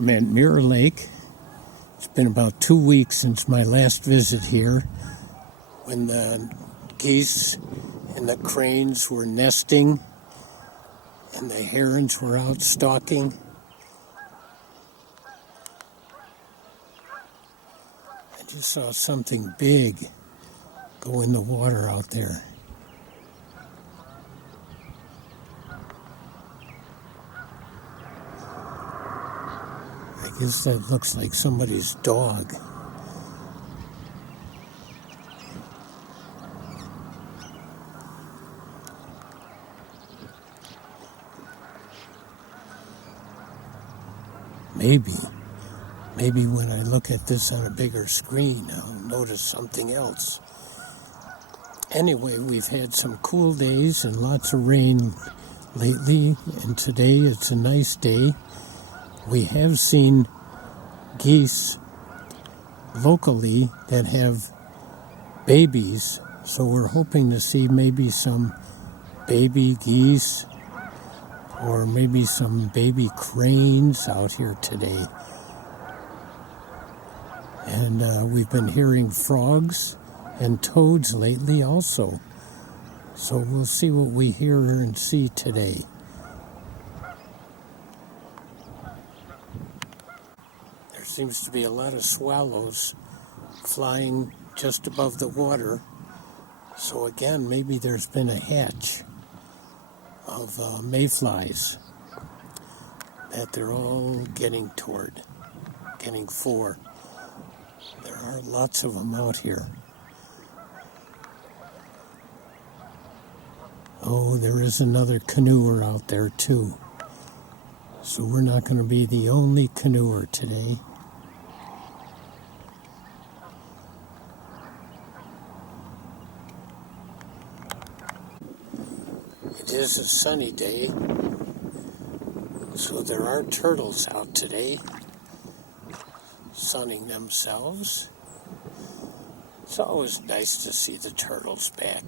I'm at Mirror Lake. It's been about 2 weeks since my last visit here, when the geese and the cranes were nesting and the herons were out stalking. I just saw something big go in the water out there. I guess that looks like somebody's dog. Maybe when I look at this on a bigger screen, I'll notice something else. Anyway, we've had some cool days and lots of rain lately, and today it's a nice day. We have seen geese locally that have babies, so we're hoping to see maybe some baby geese or maybe some baby cranes out here today. And we've been hearing frogs and toads lately also. So we'll see what we hear and see today. There seems to be a lot of swallows flying just above the water. So again, maybe there's been a hatch of mayflies that they're all getting for. There are lots of them out here. Oh, there is another canoer out there too. So we're not going to be the only canoer today. It is a sunny day, so there are turtles out today, sunning themselves. It's always nice to see the turtles back.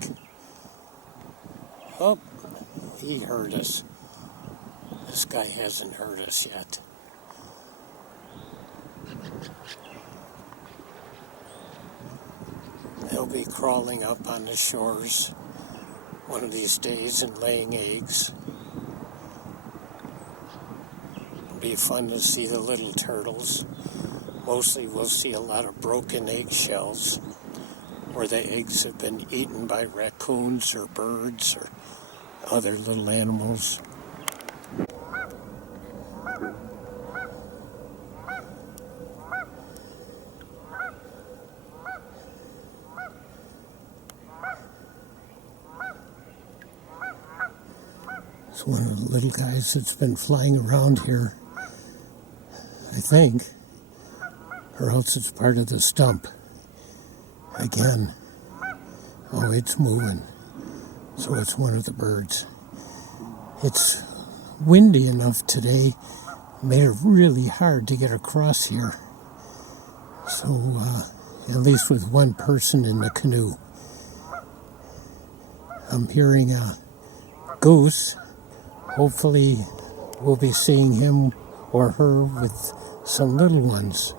Oh, he heard us. This guy hasn't heard us yet. They'll be crawling up on the shores one of these days and laying eggs. It'll be fun to see the little turtles. Mostly we'll see a lot of broken eggshells where the eggs have been eaten by raccoons or birds or other little animals. It's one of the little guys that's been flying around here, I think, or else it's part of the stump. Again, oh, it's moving, so it's one of the birds. It's windy enough today, made it really hard to get across here. So, at least with one person in the canoe. I'm hearing a goose. Hopefully we'll be seeing him or her with some little ones.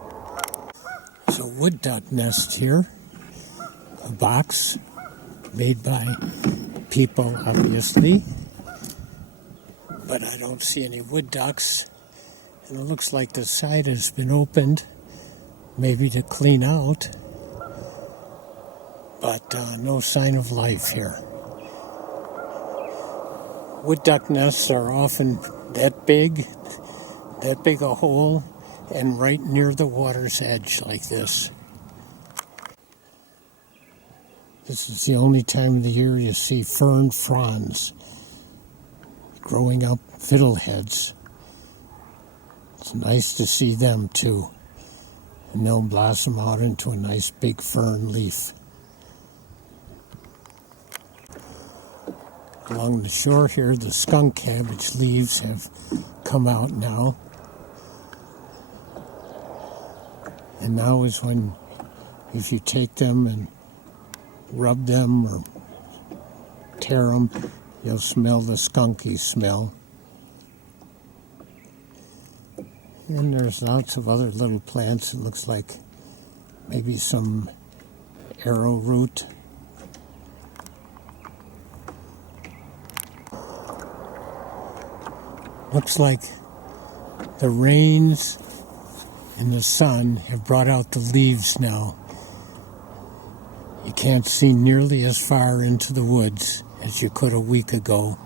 So wood duck nest here, a box made by people obviously, but I don't see any wood ducks, and it looks like the side has been opened, maybe to clean out, but no sign of life here. Wood duck nests are often that big a hole, and right near the water's edge like this. This is the only time of the year you see fern fronds growing up fiddleheads. It's nice to see them too, and they'll blossom out into a nice big fern leaf. Along the shore here, the skunk cabbage leaves have come out now. And now is when, if you take them and rub them or tear them, you'll smell the skunky smell. And there's lots of other little plants. It looks like maybe some arrowroot. Looks like the rains and the sun have brought out the leaves now. You can't see nearly as far into the woods as you could a week ago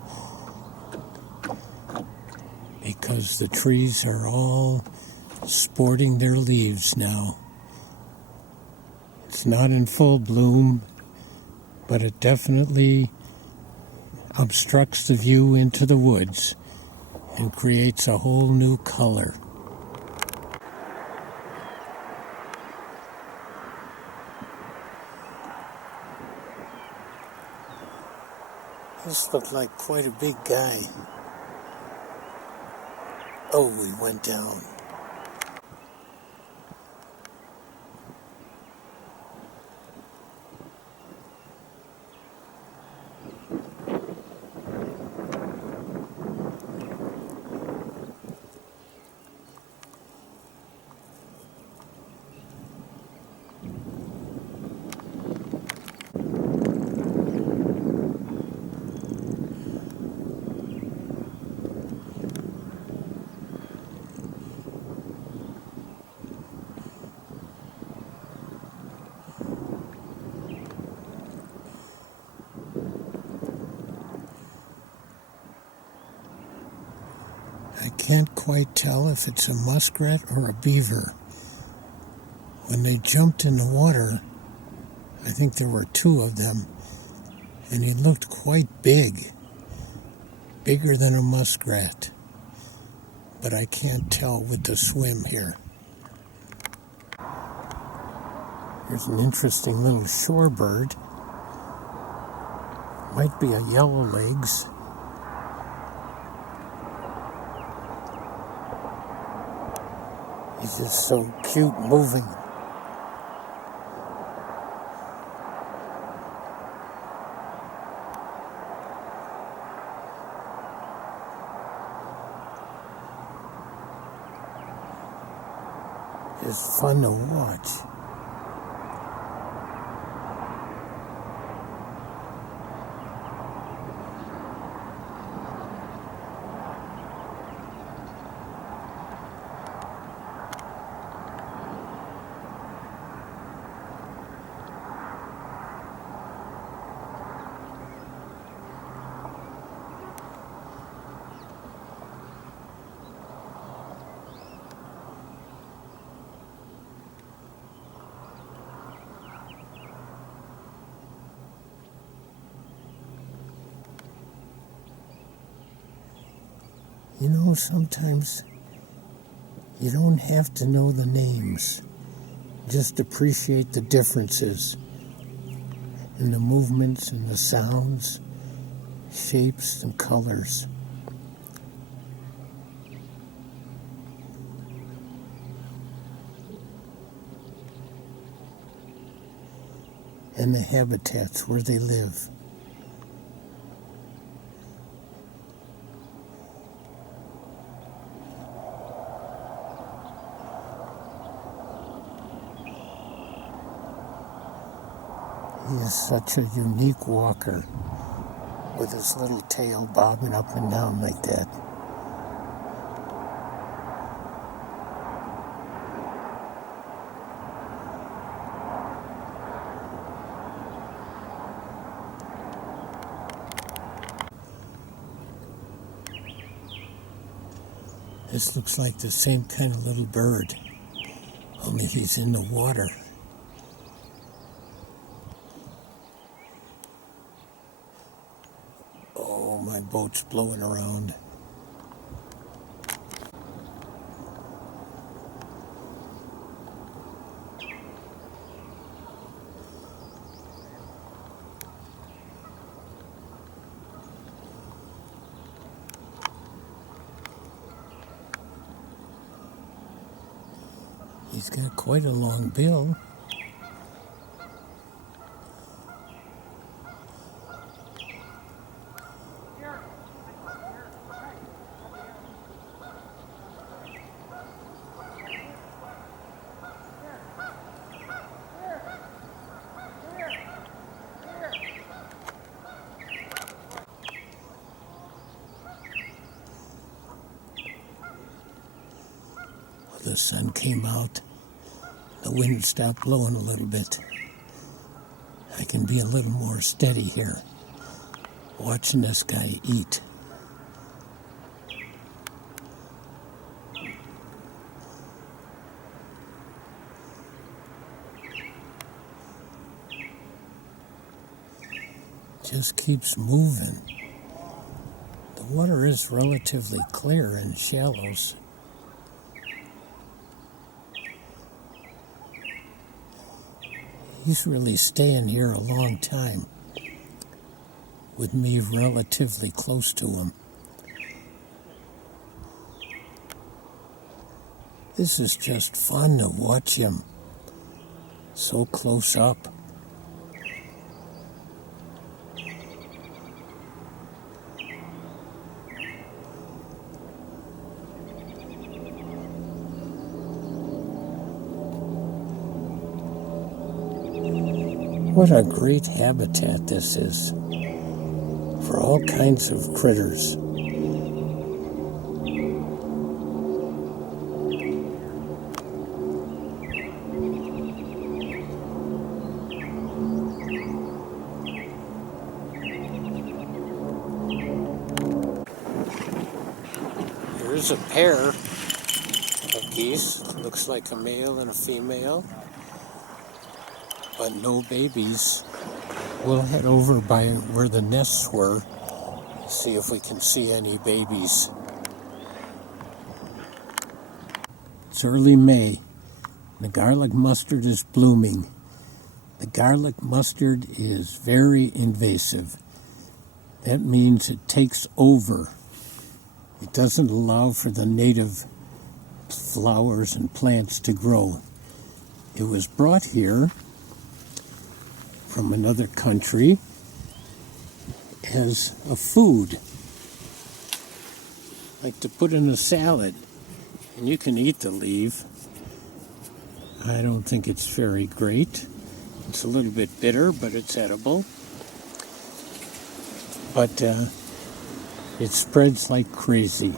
because the trees are all sporting their leaves now. It's not in full bloom, but it definitely obstructs the view into the woods and creates a whole new color. This looked like quite a big guy. Oh, he went down. I can't quite tell if it's a muskrat or a beaver. When they jumped in the water, I think there were two of them, and he looked quite big, bigger than a muskrat, but I can't tell with the swim here. Here's an interesting little shorebird. Might be a yellow legs. He's just so cute moving. It's fun to watch. You know, sometimes you don't have to know the names. Just appreciate the differences in the movements and the sounds, shapes and colors. And the habitats where they live. He is such a unique walker with his little tail bobbing up and down like that. This looks like the same kind of little bird, only he's in the water. Oh, my boat's blowing around. He's got quite a long bill. The sun came out. The wind stopped blowing a little bit. I can be a little more steady here, watching this guy eat. Just keeps moving. The water is relatively clear in shallows. He's really staying here a long time, with me relatively close to him. This is just fun to watch him so close up. What a great habitat this is for all kinds of critters. Here's a pair of geese. Looks like a male and a female, but no babies. We'll head over by where the nests were, see if we can see any babies. It's early May. The garlic mustard is blooming. The garlic mustard is very invasive. That means it takes over. It doesn't allow for the native flowers and plants to grow. It was brought here from another country as a food, like to put in a salad, and you can eat the leaf. I don't think it's very great. It's a little bit bitter, but it's edible. But it spreads like crazy.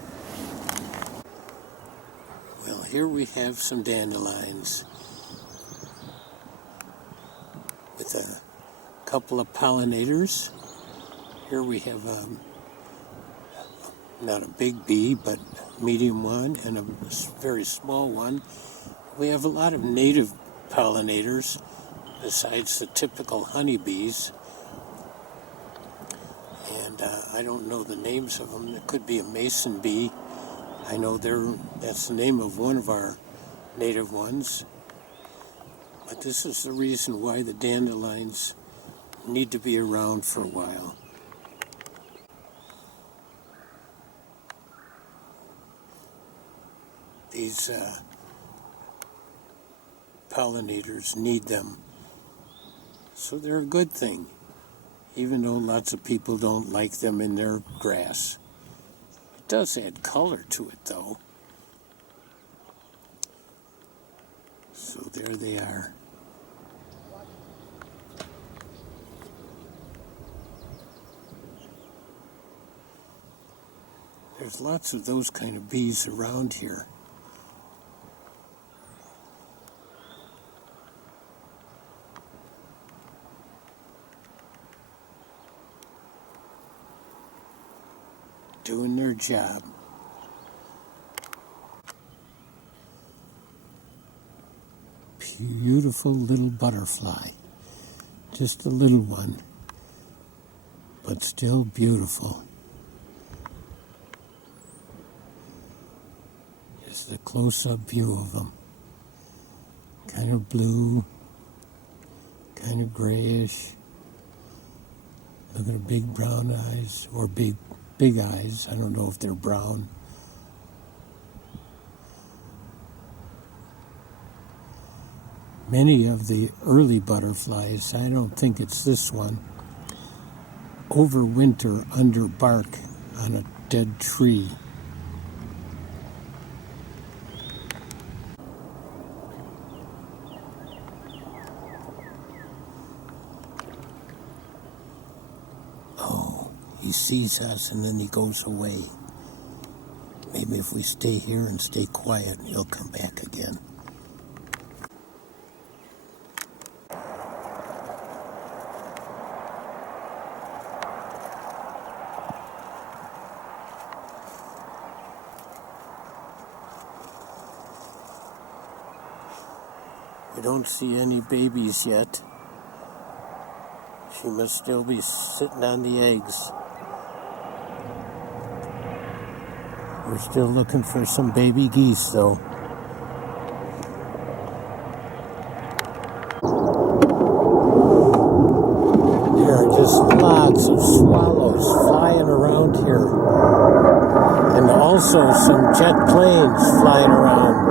Well, here we have some dandelions with a couple of pollinators. Here we have not a big bee, but medium one and a very small one. We have a lot of native pollinators besides the typical honeybees. And I don't know the names of them. It could be a mason bee. I know that's the name of one of our native ones. But this is the reason why the dandelions need to be around for a while. These pollinators need them. So they're a good thing, even though lots of people don't like them in their grass. It does add color to it, though. So there they are. There's lots of those kind of bees around here. Doing their job. Beautiful little butterfly. Just a little one, but still beautiful. Just a close-up view of them. Kind of blue, kind of grayish. Look at the big brown eyes, or big eyes. I don't know if they're brown. Many of the early butterflies, I don't think it's this one, overwinter under bark on a dead tree. Oh, he sees us and then he goes away. Maybe maybe if we stay here and stay quiet, he'll come back again. We don't see any babies yet. She must still be sitting on the eggs. We're still looking for some baby geese, though. There are just lots of swallows flying around here. And also some jet planes flying around.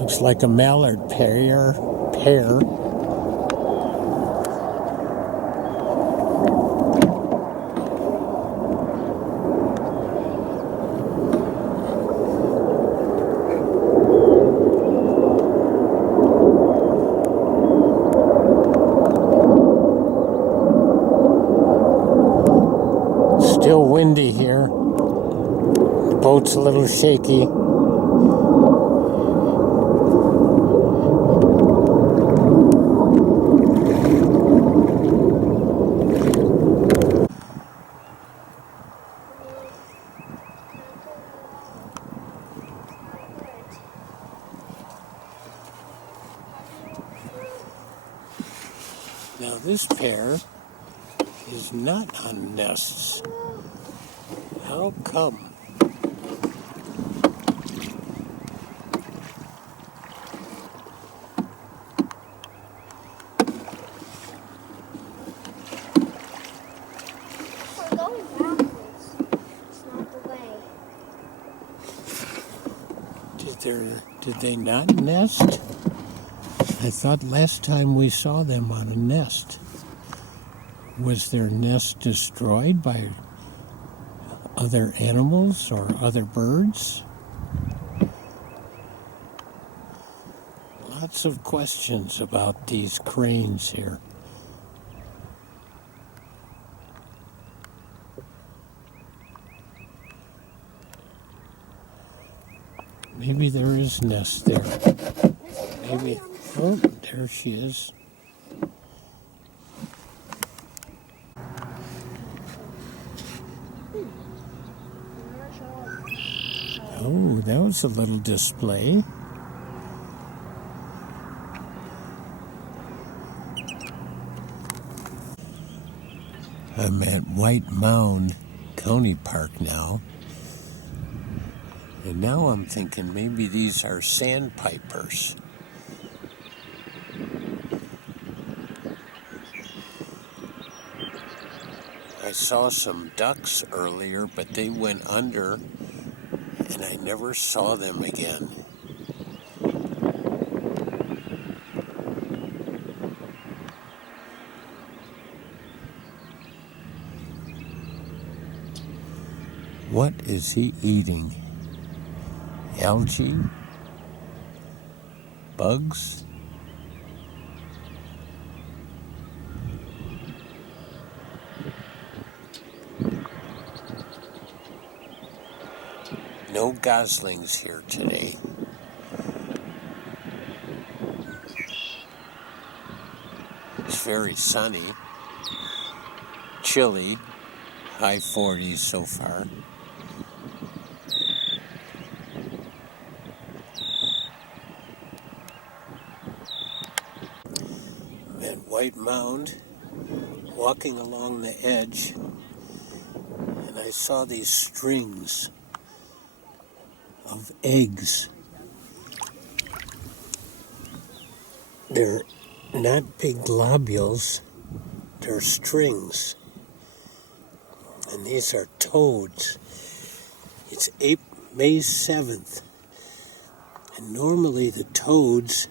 Looks like a mallard pair. Still windy here. The boat's a little shaky. Now this pair is not on nests. How come? We're going backwards. It's not the way. Did they not nest? I thought last time we saw them on a nest. Was their nest destroyed by other animals or other birds? Lots of questions about these cranes here. Maybe there is nest there. Maybe. Oh, there she is. Oh, that was a little display. I'm at White Mound County Park now. And now I'm thinking maybe these are sandpipers. I saw some ducks earlier, but they went under, and I never saw them again. What is he eating? Algae? Bugs? No goslings here today. It's very sunny, chilly, high 40s so far. I'm at White Mound, walking along the edge, and I saw these strings of eggs. They're not big globules, they're strings. And these are toads. It's May 7th. And normally the toads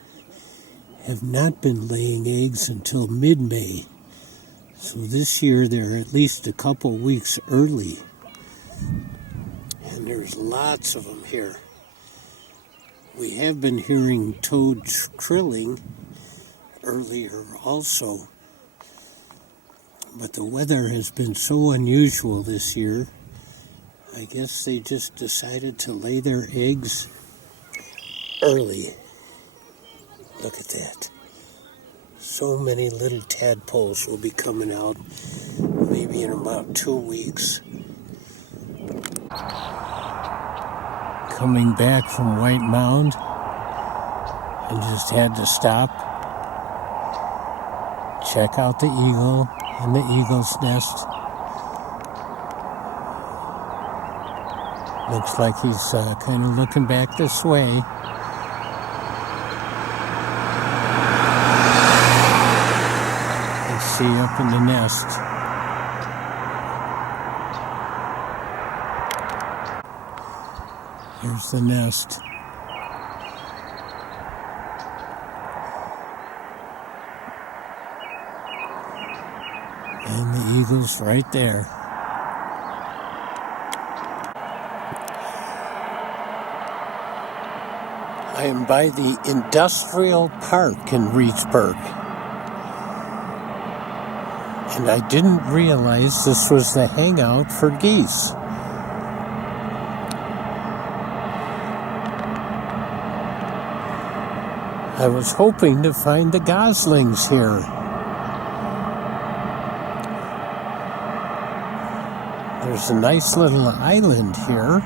have not been laying eggs until mid-May. So this year they're at least a couple weeks early. And there's lots of them here. We have been hearing toad trilling earlier also. But the weather has been so unusual this year. I guess they just decided to lay their eggs early. Look at that. So many little tadpoles will be coming out maybe in about 2 weeks. Coming back from White Mound and just had to stop, check out the eagle and the eagle's nest. Looks like he's kind of looking back this way. Let's see up in the nest. Here's the nest. And the eagle's right there. I am by the industrial park in Reedsburg. And I didn't realize this was the hangout for geese. I was hoping to find the goslings here. There's a nice little island here.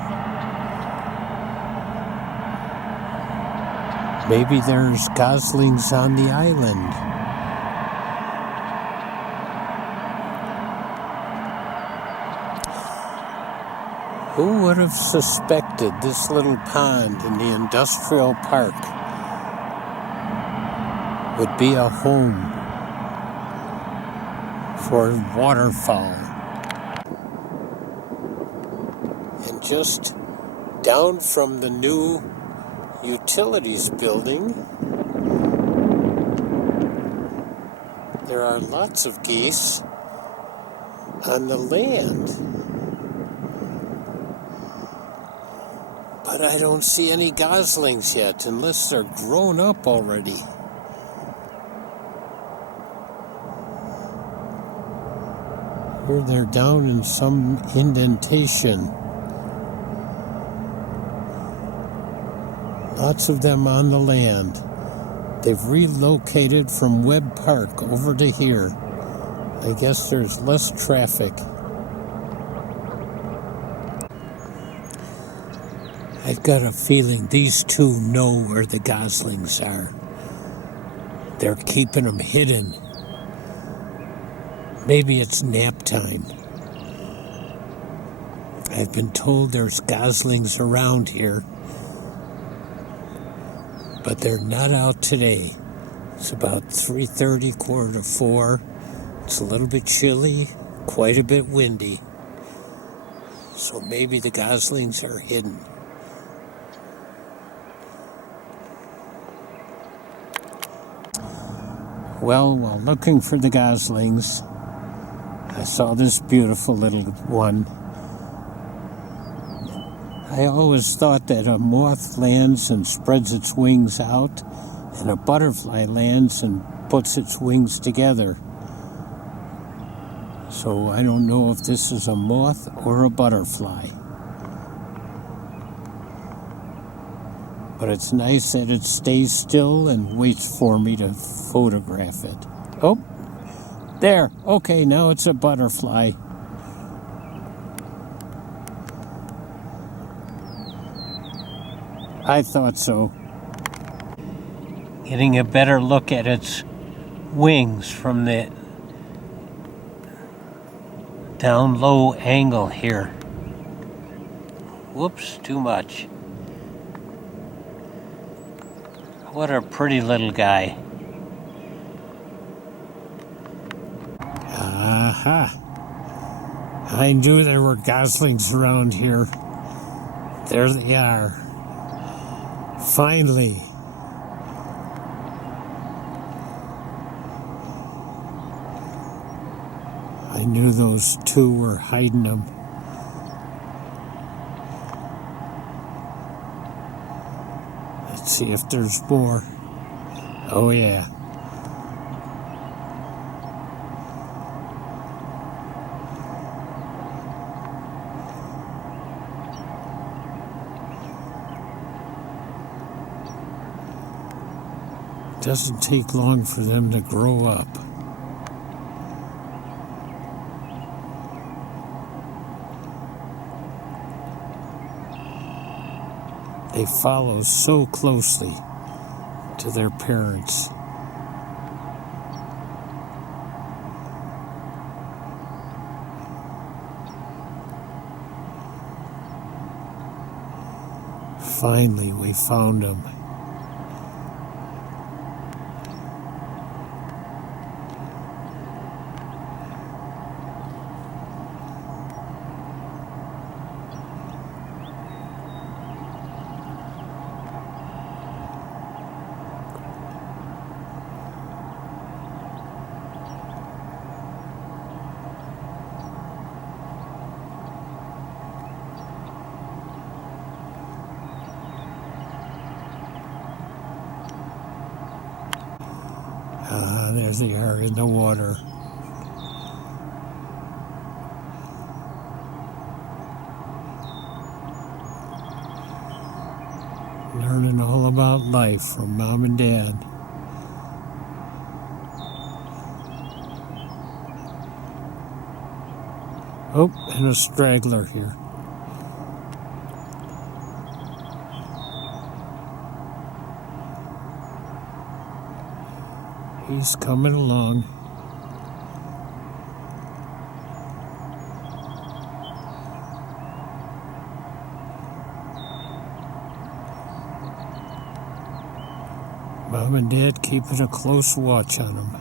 Maybe there's goslings on the island. Who would have suspected this little pond in the industrial park would be a home for waterfowl? And just down from the new utilities building, there are lots of geese on the land. But I don't see any goslings yet, unless they're grown up already. Here they're down in some indentation. Lots of them on the land. They've relocated from Webb Park over to here. I guess there's less traffic. I've got a feeling these two know where the goslings are. They're keeping them hidden. Maybe it's nap time. I've been told there's goslings around here, but they're not out today. It's about 3:30, 3:45. It's a little bit chilly, quite a bit windy. So maybe the goslings are hidden. Well, while looking for the goslings, I saw this beautiful little one. I always thought that a moth lands and spreads its wings out, and a butterfly lands and puts its wings together. So I don't know if this is a moth or a butterfly. But it's nice that it stays still and waits for me to photograph it. Oh, there. Okay, now it's a butterfly. I thought so. Getting a better look at its wings from the down low angle here. Whoops, too much. What a pretty little guy. Aha. I knew there were goslings around here. There they are. Finally. I knew those two were hiding them. Let's see if there's more. Oh, yeah. Doesn't take long for them to grow up. They follow so closely to their parents. Finally, we found them. There they are in the water. Learning all about life from Mom and Dad. Oh, and a straggler here. He's coming along. Mom and Dad keeping a close watch on him.